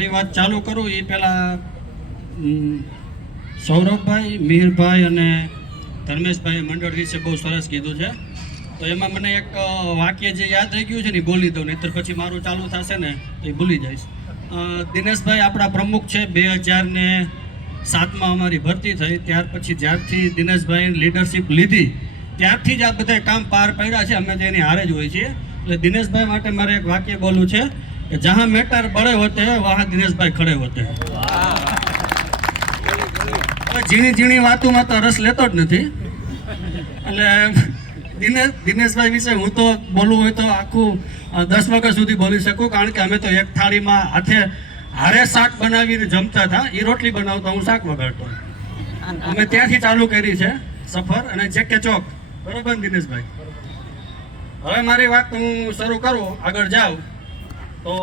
મારી વાત ચાલુ કરું એ પહેલાં સૌરભભાઈ, મિહિરભાઈ અને ધર્મેશભાઈ મંડળ વિશે બહુ સરસ કીધું છે. તો એમાં મને એક વાક્ય જે યાદ રહી ગયું છે ને એ બોલી દઉં, નહીંતર પછી મારું ચાલુ થશે ને એ ભૂલી જઈશ. દિનેશભાઈ આપણા પ્રમુખ છે. 2007માં અમારી ભરતી થઈ. ત્યાર પછી જ્યારથી દિનેશભાઈ લીડરશિપ લીધી ત્યારથી જ આ બધા કામ પાર પાડ્યા છે. અમે તો એની હારે જ હોય છીએ. એટલે દિનેશભાઈ માટે મારે એક વાક્ય બોલવું છે કે જહાં મેટર બड़े होते हैं वहाँ દિનેશભાઈ ખડે હોતે हैं. ઝીણી ઝીણી વાતોમાં તો રસ લેતો જ નથી. એટલે દિનેશભાઈ વિશે હું તો બોલવું હોય તો આખું 10 વાગ્યા સુધી બોલી શકું, કારણ કે અમે તો એક થાળીમાં હારે શાક બનાવીને જમતા હતા. એ રોટલી બનાવતો, હું શાક વગાડતો. અમે ત્યાંથી ચાલુ કરી છે સફર. અને જેકે ચોક, બરોબર દિનેશભાઈ? હવે મારી વાત હું શરૂ કરું, આગળ જાઉં તો